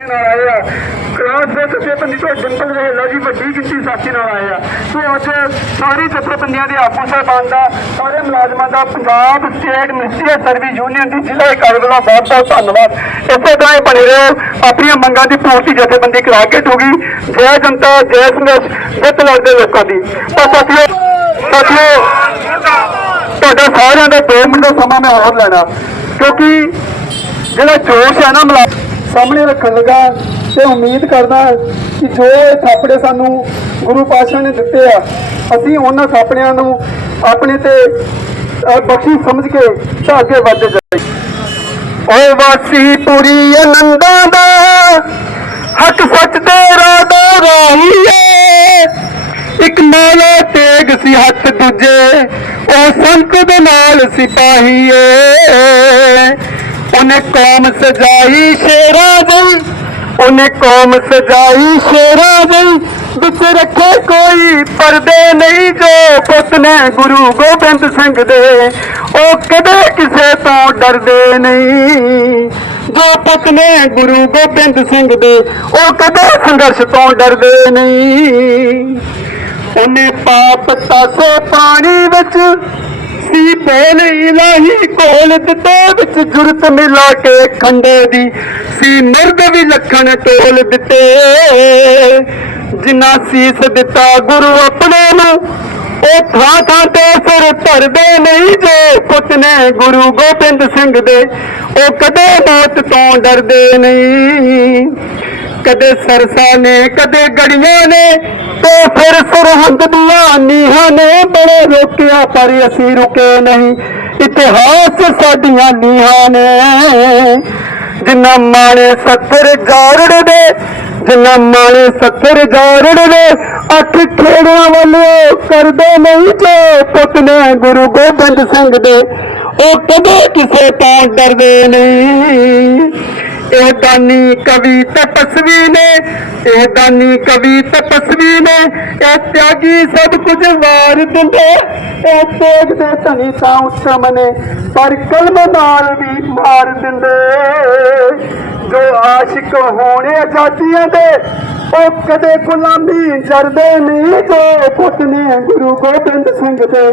ਨਾਲ ਆਏ ਆ ਕਲਾਸ ਦੇ ਜਥੇਬੰਦੀ ਤੋਂ ਡਿੰਪਲ ਵੇਲਾ ਜੀ, ਵੱਡੀ ਗਿਣਤੀ ਸਾਥੀ ਨਾਲ ਆਏ ਆ ਸੋ ਅੱਜ ਸਾਰੀ ਜਥੇਬੰਦੀਆਂ ਦੇ ਆਪੋ ਸਾਹਿਬਾਨ ਦਾ ਸਾਰੇ ਮੁਲਾਜ਼ਮਾਂ ਦਾ Punjab state ministry service union ਦੀ ਜ਼ਿਲ੍ਹਾ ਇਕਾਈ ਵੱਲੋਂ ਬਹੁਤ ਬਹੁਤ ਧੰਨਵਾਦ। ਇਸੇ ਤਰ੍ਹਾਂ ਹੀ ਬਣੇ ਰਹੋ। ਆਪਣੀਆਂ ਮੰਗਾਂ ਦੀ ਪੂਰਤੀ ਜਥੇਬੰਦੀ ਕਰਾ ਕੇ ਠੂਗੀ ਜੈ ਜਨਤਾ, ਜੈ ਸੰਘਰਸ਼, ਜਿੱਤ ਲੜਦੇ ਲੋਕਾਂ ਦੀ। ਤਾਂ ਸਾਥੀਓ ਸਾਥੀਓ, ਤੁਹਾਡਾ ਸਾਰਿਆਂ ਦਾ 2 ਮਿੰਟ ਦਾ ਸਮਾਂ ਮੈਂ ਹੋਰ ਲੈਣਾ। ਕਿਉਂਕਿ ਜਿਹੜਾ ਜੋਸ਼ ਹੈ ਨਾ ਮੁਲਾਜ਼ਮ ਸਾਹਮਣੇ ਰੱਖਣ ਲੱਗਾ ਤੇ ਉਮੀਦ ਕਰਦਾ ਕਿ ਜੋ ਥਾਪੜੇ ਸਾਨੂੰ ਗੁਰੂ ਪਾਤਸ਼ਾਹ ਨੇ ਦਿੱਤੇ ਆ, ਅਸੀਂ ਉਹਨਾਂ ਥਾਪੜਿਆਂ ਨੂੰ ਆਪਣੇ ਤੇ ਬਖਸ਼ੀ ਸਮਝ ਕੇ ਤਾਂ ਅੱਗੇ ਵੱਧ ਜਾਈਏ। ਓ ਵਾਸੀ ਪੁਰੀ ਆਨੰਦਾਂ ਦਾ ਹੱਕ ਸੱਚ ਤੇਰਾ ਦਾ ਰਾਹੀਏ ਇੱਕ ਨਾਲਾ ਤੇਗ ਸੀ ਹੱਥ ਦੂਜੇ, ਉਹ ਸੰਤ ਦੇ ਨਾਲ ਸਿਪਾਹੀਏ ਉਹਨੇ ਕੌਮ ਸਜਾਈ ਸ਼ੇਰਾਂ ਦੀ, ਉਹਨੇ ਕੌਮ ਸਜਾਈ ਸ਼ੇਰਾਂ ਦੀ, ਵਿੱਚ ਰੱਖੇ ਕੋਈ ਪਰਦੇ ਨਹੀਂ ਜੋ ਪੁੱਤ ਨੇ ਗੁਰੂ ਗੋਬਿੰਦ ਸਿੰਘ ਦੇ। ਉਹ ਕਦੇ ਕਿਸੇ ਤੋਂ ਡਰਦੇ ਨਹੀਂ, ਜੋ ਪੁੱਤ ਨੇ ਗੁਰੂ ਗੋਬਿੰਦ ਸਿੰਘ ਦੇ, ਉਹ ਕਦੇ ਸੰਘਰਸ਼ ਤੋਂ ਡਰਦੇ ਨਹੀਂ। ਉਹਨੇ ਪਾਪ ਤਾਸੇ ਪਾਣੀ ਵਿੱਚ ਸੀ ਬੋਲ ਇਲਾਹੀ ਕੋਲ, ਦਿੱਤੇ ਵਿੱਚ ਜੁਰਤ ਮਿਲਾ ਕੇ ਖੰਡੇ ਦੀ। ਸੀ ਮਰਦ ਵੀ ਲੱਖਣ ਟੋਲ ਦਿੱਤੇ। ਜਿਨ੍ਹਾਂ ਸੀਸ ਦਿੱਤਾ ਗੁਰੂ ਆਪਣੇ ਨੂੰ, ਉਹ ਥਾਂ ਥਾਂ ਤੇ ਸਿਰ ਧਰਦੇ ਨਹੀਂ ਜੋ ਪੁੱਤ ਨੇ ਗੁਰੂ ਗੋਬਿੰਦ ਸਿੰਘ ਦੇ। ਉਹ ਕਦੇ ਮੌਤ ਤੋਂ ਡਰਦੇ ਨਹੀਂ। ਕਦੇ ਸਰਸਾ ਨੇ, ਕਦੇ ਗੜੀਆਂ ਨੇ ਤੇ ਫਿਰ ਸਰਹੰਦ ਦੀਆਂ ਨੀਹਾਂ ਨੇ ਬੜੇ ਰੋਕਿਆ, ਪਰ ਅਸੀਂ ਰੁਕੇ ਨਹੀਂ। ਇਤਿਹਾਸ ਸਾਡੀਆਂ ਨੀਹਾਂ ਨੇ। ਜਿੰਨਾ ਮਾਣੇ ਸੱਤਰ ਜਾਰੜ ਦੇ ਜਿੰਨਾ ਮਾਣੇ ਸੱਤਰ ਗਾਰੜ ਦੇ, ਅੱਠ ਖੇੜਿਆਂ ਵੱਲੋਂ ਕਰਦੇ ਨਹੀਂ ਜੋ ਪੁੱਤ ਨੇ ਗੁਰੂ ਗੋਬਿੰਦ ਸਿੰਘ ਦੇ। ਉਹ ਕਦੇ ਕਿਸੇ ਤੋਂ ਡਰਦੇ ਨਹੀਂ। ਇਹ ਦਾਨੀ ਕਵੀ ਤਪਸਵੀ ਨੇ, ਇਹ ਦਾਨੀ ਕਵੀ ਤਪਸਵੀ ਨੇ, ਇਹ ਤਿਆਗੀ ਸਭ ਕੁਝ ਵਾਰ ਦਿੰਦੇ। ਇਹ ਤੇਗ ਦੇ ਧਨੀ ਤਾਂ ਉੱਤਮ ਨੇ, ਪਰ ਕਲਮ ਨਾਲ ਵੀ ਮਾਰ ਦਿੰਦੇ। ਜੋ ਆਸ਼ਿਕ ਹੋਣੇ ਆਜ਼ਾਦੀਆਂ ਦੇ, ਉਹ ਕਦੇ ਗੁਲਾਮੀ ਜਰਦੇ ਨਹੀਂ। ਜੋ ਪੁੱਤ ਨੇ ਗੁਰੂ ਗੋਬਿੰਦ ਸਿੰਘ ਦੇ,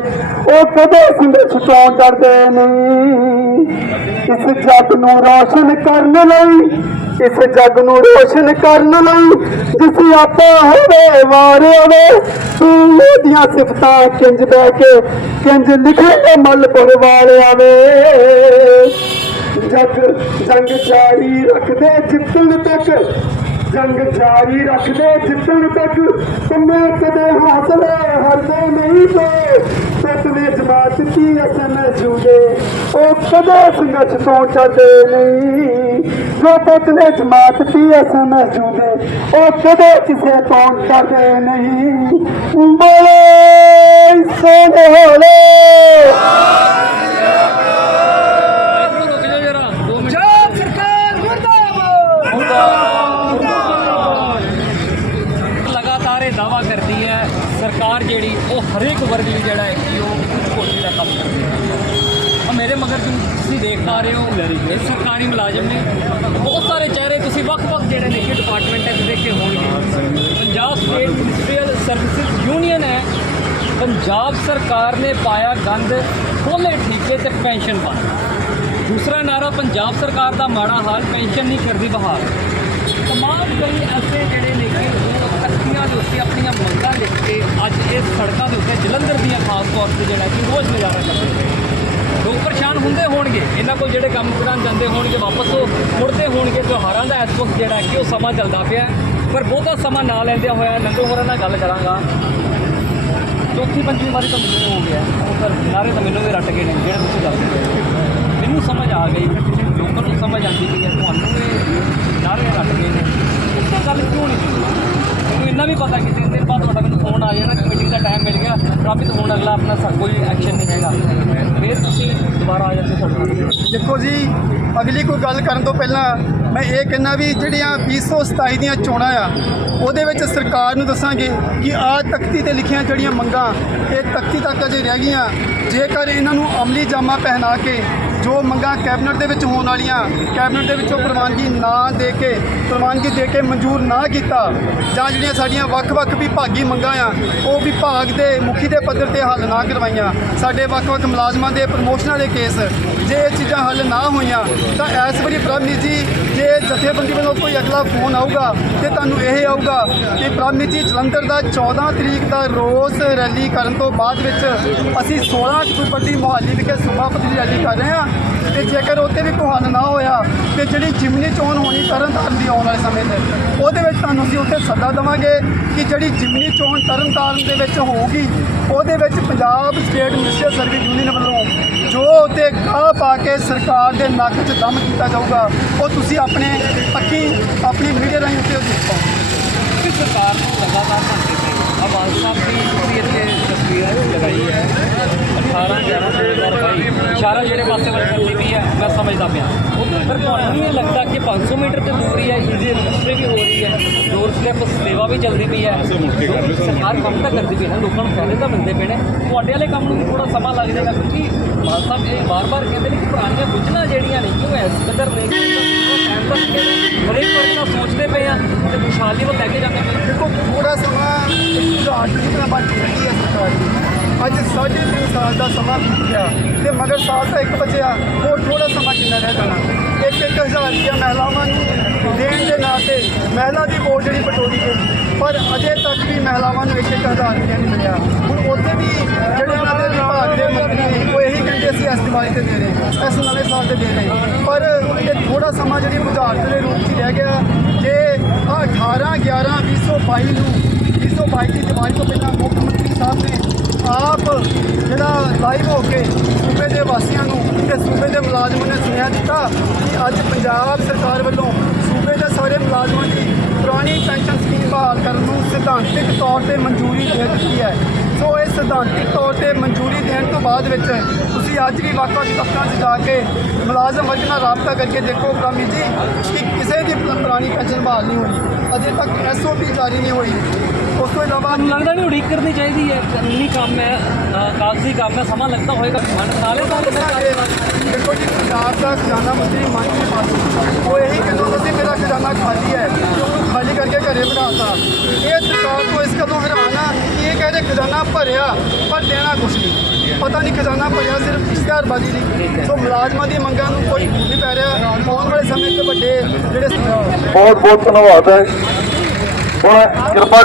ਉਹ ਕਦੇ ਸੰਘਰਸ਼ ਤੋਂ ਡਰਦੇ ਨਹੀਂ। ਇਸ ਜੱਗ ਨੂੰ ਰੋਸ਼ਨ ਕਰਨ ਲਈ, ਇਸ ਜੱਗ ਨੂੰ ਰੋਸ਼ਨ ਕਰਨ ਲਈ ਜਿਸ ਆਪਾ ਹੋਵੇ ਵਾਰਿਆ ਵੇ ਤੂੰ ਦੀਆਂ ਸਿਫਤਾਂ ਕਿੰਜ ਬਹਿ ਕੇ, ਕਿੰਜ ਲਿਖੇ ਮਲਪੁਰ ਵਾਲਿਆ ਵੇ। ਜਗ ਜੰਗ ਜਾਰੀ ਰੱਖਦੇ ਜਿੱਤਣ ਤੱਕ ਜੰਗ ਜਾਰੀ ਰੱਖਦੇ ਜਿੱਤਣ ਤੱਕ ਤੁਮੇ ਕਦੇ ਹੌਸਲੇ ਹਰਦੇ ਨਹੀਂ ਤੇ ਸਤਨੇ ਜਮਾਤ ਕੀ ਅਸਨ ਜੂਦੇ ਉਹ ਕਦੇ ਸੰਗਤ ਤੋਂ ਚੜਦੇ ਨਹੀਂ। ਜੋ ਪਤਨੇ ਜਮਾਤ ਕੀ ਅਸਨ ਜੂਦੇ ਉਹ ਕਦੇ ਕਿਸੇ ਤੋਂ ਡਰਦੇ ਨਹੀਂ। ਬੋਲੇ ਸੋਨੇ ਹੋਲੇ ਰੁਕ ਜਾਓ ਜਰਾ 2 ਮਿੰਟ ਸਰਕਾਰ ਲਗਾਤਾਰ ਇਹ ਦਾਵਾ ਕਰਦੀ ਹੈ ਸਰਕਾਰ ਜਿਹੜੀ ਉਹ ਹਰੇਕ ਵਰਗ ਲਈ ਜਿਹੜਾ ਹੈ ਕਿ ਉਹ ਕੋਸ਼ਿਸ਼ ਦਾ ਕੰਮ ਕਰਦੀ ਹੈ ਆ ਮੇਰੇ ਮਗਰ ਤੁਸੀਂ ਦੇਖ ਪਾ ਰਹੇ ਹੋ। ਇਹ ਸਰਕਾਰੀ ਮੁਲਾਜ਼ਮ ਨੇ ਬਹੁਤ ਸਾਰੇ ਚਿਹਰੇ ਤੁਸੀਂ ਵੱਖ-ਵੱਖ ਜਿਹੜੇ ਨੇ ਕਿ ਡਿਪਾਰਟਮੈਂਟਾਂ 'ਚ ਦੇਖੇ ਹੋਣਗੇ। Punjab state ministerial services union ਹੈ। ਪੰਜਾਬ ਸਰਕਾਰ ਨੇ ਪਾਇਆ ਗੰਦ ਖੋਲੇ ਠੇਕੇ ਤੇ ਪੈਨਸ਼ਨ ਬੰਦ। ਦੂਸਰਾ ਨਾਰਾ ਪੰਜਾਬ ਸਰਕਾਰ ਦਾ ਮਾੜਾ ਹਾਲ ਪੈਨਸ਼ਨ ਨਹੀਂ ਕਰਦੀ ਬਹਾਲ ਤਮਾਮ ਕਈ ਐਸੇ ਜਿਹੜੇ ਨੇ ਕਿ ਉਹ ਤਖਤੀਆਂ ਦੇ ਉੱਤੇ ਆਪਣੀਆਂ ਮੰਗਾਂ ਲਿਖ ਕੇ ਅੱਜ ਇਸ ਸੜਕਾਂ ਦੇ ਉੱਤੇ ਜਲੰਧਰ ਦੀਆਂ ਖਾਸ ਤੌਰ ਤੇ ਜਿਹੜਾ ਕਿ ਰੋਜ਼ ਨਜ਼ਾਰਾ ਕਰਦੇ ਨੇ। ਲੋਕ ਪਰੇਸ਼ਾਨ ਹੁੰਦੇ ਹੋਣਗੇ। ਇਹਨਾਂ ਕੋਲ ਜਿਹੜੇ ਕੰਮ ਕਰਨ ਜਾਂਦੇ ਹੋਣਗੇ, ਵਾਪਸ ਉਹ ਮੁੜਦੇ ਹੋਣਗੇ। ਤਿਉਹਾਰਾਂ ਦਾ ਇਸ ਵਕਤ ਜਿਹੜਾ ਕਿ ਉਹ ਸਮਾਂ ਚੱਲਦਾ ਪਿਆ ਪਰ ਬਹੁਤਾ ਸਮਾਂ ਨਾ ਲੈਂਦਿਆਂ ਹੋਇਆ ਨੰਦੋ ਹੋਰਾਂ ਨਾਲ ਗੱਲ ਕਰਾਂਗਾ। ਚੌਥੀ, ਪੰਜਵੀਂ ਵਾਰੀ ਤਾਂ ਮੈਨੂੰ ਹੋ ਗਿਆ। ਉਹ ਤਾਂ ਨਾਰੇ ਤਾਂ ਮੈਨੂੰ ਵੀ ਰੱਟ ਗਏ ਨੇ, ਜਿਹੜੇ ਤੁਸੀਂ ਗੱਲ ਕਰਦੇ ਹੋ। ਮੈਨੂੰ ਸਮਝ ਆ ਗਈ। ਲੋਕਾਂ ਨੂੰ ਸਮਝ ਆਉਂਦੀ ਪਈ ਹੈ। ਤੁਹਾਨੂੰ ਇਹ ਨਾਰੇ ਰੱਟ ਗਏ ਨੇ। ਇਸ ਗੱਲ ਕਿਉਂ ਨਹੀਂ ਸੁਣੀ ਮੈਨੂੰ ਇੰਨਾ ਵੀ ਪਤਾ ਕਿ ਤਿੰਨ ਦਿਨ ਬਾਅਦ ਤੁਹਾਡਾ ਮੈਨੂੰ ਫੋਨ ਆ ਜਾਣਾ ਕਿ ਮੀਟਿੰਗ ਦਾ ਟਾਈਮ ਮਿਲ ਗਿਆ। ਪ੍ਰਾਪਤ ਹੋਣ ਅਗਲਾ ਆਪਣਾ ਸਾ ਕੋਈ ਐਕਸ਼ਨ ਨਹੀਂ ਹੈਗਾ। ਫਿਰ ਤੁਸੀਂ ਦੁਬਾਰਾ ਆ ਜਾਂਦੇ ਸਾਡੇ ਨਾਲ। ਦੇਖੋ ਜੀ, ਅਗਲੀ ਕੋਈ ਗੱਲ ਕਰਨ ਤੋਂ ਪਹਿਲਾਂ ਮੈਂ ਇਹ ਕਹਿੰਦਾ ਵੀ ਜਿਹੜੀਆਂ 227 ਦੀਆਂ ਚੋਣਾਂ ਆ, ਉਹਦੇ ਵਿੱਚ ਸਰਕਾਰ ਨੂੰ ਦੱਸਾਂਗੇ ਕਿ ਆਹ ਤਖਤੀ ਤੇ ਲਿਖੀਆਂ ਜਿਹੜੀਆਂ ਮੰਗਾਂ, ਇਹ ਤਖਤੀ ਤੱਕ ਅਜੇ ਰਹਿ ਗਈਆਂ। ਜੇਕਰ ਇਹਨਾਂ ਨੂੰ ਅਮਲੀ ਜਾਮਾ ਪਹਿਨਾ ਕੇ ਜੋ ਮੰਗਾਂ ਕੈਬਨਿਟ ਦੇ ਵਿੱਚ ਹੋਣ ਵਾਲੀਆਂ, ਕੈਬਨਿਟ ਦੇ ਵਿੱਚੋਂ ਪ੍ਰਵਾਨਗੀ ਨਾ ਦੇ ਕੇ ਪ੍ਰਵਾਨਗੀ ਦੇ ਕੇ ਮਨਜ਼ੂਰ ਨਾ ਕੀਤਾ, ਜਾਂ ਜਿਹੜੀਆਂ ਸਾਡੀਆਂ ਵੱਖ-ਵੱਖ ਵਿਭਾਗੀ ਮੰਗਾਂ ਆ, ਉਹ ਵਿਭਾਗ ਦੇ ਮੁਖੀ ਦੇ ਪੱਧਰ ਤੇ ਹੱਲ ਨਾ ਕਰਵਾਈਆਂ। ਸਾਡੇ ਵੱਖ-ਵੱਖ ਮੁਲਾਜ਼ਮਾਂ ਦੇ ਪ੍ਰਮੋਸ਼ਨਾਂ ਦੇ ਕੇਸ ਜੇ ਇਹ ਚੀਜ਼ਾਂ ਹੱਲ ਨਾ ਹੋਈਆਂ, ਤਾਂ ਇਸ ਵਾਰੀ ਪ੍ਰਭਨੀਤ ਜੀ, ਜੇ ਜਥੇਬੰਦੀ ਵੱਲੋਂ ਕੋਈ ਅਗਲਾ ਫੋਨ ਆਊਗਾ ਤੇ ਤੁਹਾਨੂੰ ਇਹ ਆਊਗਾ ਕਿ ਪ੍ਰਭਨੀਤ ਜੀ, ਜਲੰਧਰ ਦਾ 14 ਤਰੀਕ ਦਾ ਰੋਸ ਰੈਲੀ ਕਰਨ ਤੋਂ ਬਾਅਦ ਵਿੱਚ ਅਸੀਂ 16 ਅਕਤੂਬਰ ਦੀ ਮੋਹਾਲੀ ਵਿਖੇ ਸੂਬਾ ਪੱਧਰੀ ਰੈਲੀ ਕਰ ਰਹੇ ਹਾਂ। ਤੇ ਜੇਕਰ ਉੱਥੇ ਵੀ ਕੋਈ ਹੱਲ ਨਾ ਹੋਇਆ ਤੇ ਜਿਹੜੀ ਜਿਮਨੀ ਚੋਣ ਹੋਣੀ ਤਰਨਤਾਰਨ ਦੀ ਆਉਣ ਵਾਲੇ ਸਮੇਂ ਤੇ, ਉਹਦੇ ਵਿੱਚ ਤੁਹਾਨੂੰ ਅਸੀਂ ਉੱਥੇ ਸੱਦਾ ਦੇਵਾਂਗੇ ਕਿ ਜਿਹੜੀ ਜਿਮਨੀ ਚੋਣ ਤਰਨਤਾਰਨ ਦੇ ਵਿੱਚ ਹੋਊਗੀ, ਉਹਦੇ ਵਿੱਚ Punjab state minister service union ਵੱਲੋਂ ਜੋ ਉੱਤੇ ਗਾਹ ਪਾ ਕੇ ਸਰਕਾਰ ਦੇ ਨੱਕ 'ਚ ਦਮ ਕੀਤਾ ਜਾਊਗਾ, ਉਹ ਤੁਸੀਂ ਆਪਣੇ ਅੱਖੀ ਆਪਣੀ ਮੀਡੀਆ ਰਾਹੀਂ ਉੱਤੇ ਦੇਖ ਸਰਕਾਰ ਨੂੰ ਲਗਾਤਾਰ ਧਮਕੀ ਆਵਾਜ਼ ਸਾਹਿਬ ਦੀ ਇੱਥੇ ਤਸਵੀਰ ਲਗਾਈ ਹੈ 18 11 2022 ਇਸ਼ਾਰਾ ਜਿਹੜੇ ਪਾਸੇ ਵੱਲ ਕਰਦੀ ਵੀ ਹੈ ਮੈਂ ਸਮਝਦਾ ਪਿਆ। ਪਰ ਤੁਹਾਨੂੰ ਨਹੀਂ ਲੱਗਦਾ ਕਿ 500 ਮੀਟਰ ਤੇ ਦੂਰੀ ਹੈ ਇਜ਼ੀ ਰਜਿਸਟਰੀ ਵੀ ਹੋ ਰਹੀ ਹੈ ਡੋਰ ਸਟੈਪ ਸੇਵਾ ਵੀ ਚੱਲਦੀ ਪਈ ਹੈ। ਸਰਕਾਰ ਕੰਮ ਤਾਂ ਕਰਦੀ ਪਈ ਹੈ ਨਾ, ਲੋਕਾਂ ਨੂੰ ਫਾਇਦੇ ਤਾਂ ਮਿਲਦੇ ਪਏ ਨੇ। ਤੁਹਾਡੇ ਵਾਲੇ ਕੰਮ ਨੂੰ ਥੋੜਾ ਸਮਾਂ ਲੱਗ ਜਾਏਗਾ ਕਿਉਂਕਿ ਮਾਨ ਸਾਹਿਬ ਇਹ ਵਾਰ-ਵਾਰ ਕਹਿੰਦੇ ਨੇ ਕਿ ਪੁਰਾਣੀਆਂ ਬੁਝਣਾ ਜਿਹੜੀਆਂ ਨੇ ਕਿਉਂ ਇਸ ਕਦਰ ਨਹੀਂ ਹਰੇਕ ਵਾਰ ਤਾਂ ਸੋਚਦੇ ਪਏ ਆ ਤੇ ਖੁਸ਼ਹਾਲੀ ਵੱਲ ਲੈ ਕੇ ਜਾਂਦੇ ਪਏ ਦੇਖੋ ਥੋੜਾ ਸਮਾਂ ਦੀ ਤਰ੍ਹਾਂ ਬਾਕੀ ਰਹੀ ਹੈ ਅੱਜ ਸਾਢੇ ਤਿੰਨ ਸਾਲ ਦਾ ਸਮਾਂ ਬੀਤ ਗਿਆ ਤੇ ਮਗਰ ਸਾਲ ਦਾ ਇੱਕ ਬਚਿਆ, ਹੋਰ ਥੋੜਾ ਸਮਾਂ ਕਿੰਨਾ ਰਹਿ ਜਾਣਾ? ਇੱਕ ਇੱਕ ਹਜ਼ਾਰ ਰੁਪਇਆ ਮਹਿਲਾਵਾਂ ਨੂੰ ਦੇਣ ਦੇ ਨਾਂ ਤੇ ਮਹਿਲਾ ਦੀ ਵੋਟ ਜਿਹੜੀ ਪਟੋਰੀ ਗਈ, ਪਰ ਅਜੇ ਤੱਕ ਵੀ ਮਹਿਲਾਵਾਂ ਨੂੰ ਇੱਕ ਇੱਕ ਹਜ਼ਾਰ ਰੁਪਇਆ ਨਹੀਂ ਮਿਲਿਆ। ਹੁਣ ਉੱਥੇ ਵੀ ਜਿਹੜੇ ਉਹਨਾਂ ਦੇ ਵਿਭਾਗ ਦੇ ਮੰਤਰੀ ਨੇ, ਉਹ ਇਹੀ ਕਹਿੰਦੇ ਅਸੀਂ ਇਸ ਦਿਵਾਲੀ ਤੇ ਦੇ ਰਹੇ ਇਸ ਨਵੇਂ ਸਾਲ ਤੇ ਦੇ ਰਹੇ ਪਰ ਇਹ ਥੋੜਾ ਸਮਾਂ ਜਿਹੜੀ ਬੁਝਾਰਤ ਦੇ ਰੂਪ 'ਚ ਰਹਿ ਗਿਆ। ਜੇ ਆਹ 18 11 2022 ਨੂੰ 2022 ਦੀ ਦੀਵਾਲੀ ਤੋਂ ਪਹਿਲਾਂ ਮੁੱਖ ਮੰਤਰੀ ਸਾਹਿਬ ਨੇ ਆਪ ਜਿਹੜਾ ਲਾਈਵ ਹੋ ਕੇ ਸੂਬੇ ਦੇ ਵਾਸੀਆਂ ਨੂੰ ਤੇ ਸੂਬੇ ਦੇ ਮੁਲਾਜ਼ਮਾਂ ਨੇ ਸੁਨੇਹਾ ਦਿੱਤਾ ਕਿ ਅੱਜ ਪੰਜਾਬ ਸਰਕਾਰ ਵੱਲੋਂ ਸੂਬੇ ਦੇ ਸਾਰੇ ਮੁਲਾਜ਼ਮਾਂ ਦੀ ਪੁਰਾਣੀ ਪੈਨਸ਼ਨ ਸਕੀਮ ਬਹਾਲ ਕਰਨ ਨੂੰ ਸਿਧਾਂਤਕ ਤੌਰ ਤੇ ਮਨਜ਼ੂਰੀ ਦੇ ਦਿੱਤੀ ਹੈ। ਸੋ ਇਹ ਸਿਧਾਂਤਕ ਤੌਰ ਤੇ ਮਨਜ਼ੂਰੀ ਦੇਣ ਤੋਂ ਬਾਅਦ ਵਿੱਚ ਤੁਸੀਂ ਅੱਜ ਵੀ ਵੱਖ-ਵੱਖ ਦਫ਼ਤਰਾਂ 'ਚ ਜਾ ਕੇ ਮੁਲਾਜ਼ਮ ਵਰਗ ਨਾਲ ਰਾਬਤਾ ਕਰਕੇ ਦੇਖੋ ਪ੍ਰਾਮੀ ਜੀ, ਕਿ ਕਿਸੇ ਦੀ ਪੁਰਾਣੀ ਪੈਨਸ਼ਨ ਬਹਾਲ ਨਹੀਂ ਹੋਈ। ਅਜੇ ਤੱਕ ਐਸਓਪੀ ਜਾਰੀ ਨਹੀਂ ਹੋਈ। ਉਸ ਤੋਂ ਇਲਾਵਾ ਤੁਹਾਨੂੰ ਲੱਗਦਾ ਨਹੀਂ ਉਡੀਕ ਕਰਨੀ ਚਾਹੀਦੀ ਹੈ। ਕਾਨੂੰਨੀ ਕੰਮ ਹੈ ਅ, ਕਾਗਜ਼ੀ ਕੰਮ ਹੈ ਸਮਾਂ ਲੱਗਦਾ ਹੋਏਗਾ। ਨਾਲੇ ਤਾਂ ਦੇਖੋ ਜੀ ਪੰਜਾਬ ਦਾ ਖਜ਼ਾਨਾ ਮੰਤਰੀ ਮੰਤਰੀ ਪਾਸੋਂ ਉਹ ਇਹੀ ਕਹਿੰਦਾ ਸੀ ਮੇਰਾ ਖਜ਼ਾਨਾ ਖਾਲੀ ਹੈ। ਤੇ ਉਹਨੂੰ ਖਾਲੀ ਕਰਕੇ ਘਰੇ ਬਿਠਾਤਾ। ਇਹ ਸਰਕਾਰ ਤੋਂ ਇਸ ਕਦੋਂ ਹੈਰਾਨ ਕਿ ਇਹ ਕਹਿੰਦੇ ਖਜ਼ਾਨਾ ਭਰਿਆ ਪਰ ਦੇਣਾ ਕੁਛ ਨਹੀਂ। ਪਤਾ ਨਹੀਂ ਖਜ਼ਾਨਾ ਭਰਿਆ ਸਿਰਫ ਇਸ਼ਤਿਹਾਰਬਾਜ਼ੀ ਲਈ। ਸੋ ਮੁਲਾਜ਼ਮਾਂ ਦੀ ਮੰਗਾਂ ਨੂੰ ਕੋਈ ਨਹੀਂ ਪੈ ਰਿਹਾ। ਆਉਣ ਵਾਲੇ ਸਮੇਂ 'ਚ ਵੱਡੇ ਜਿਹੜੇ ਬਹੁਤ ਬਹੁਤ ਧੰਨਵਾਦ ਹੈ। ਹੁਣ ਕਿਰਪਾ